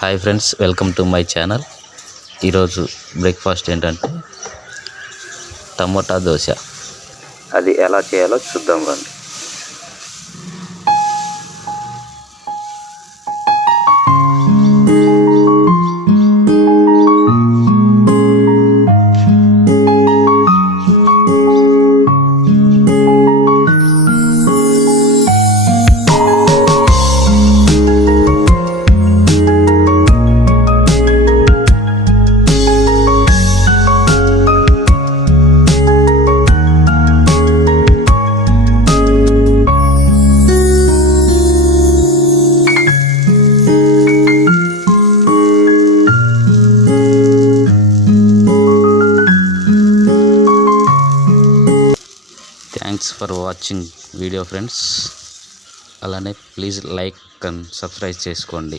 Hi friends, welcome to my channel. ఈరోజు బ్రేక్ఫాస్ట్ ఏంటంటే టమోటా దోశ. అది ఎలా చేయాలో చూద్దాం రండి. Thanks for watching video friends. అలానే ప్లీజ్ లైక్ అండ్ సబ్స్క్రైబ్ చేసుకోండి.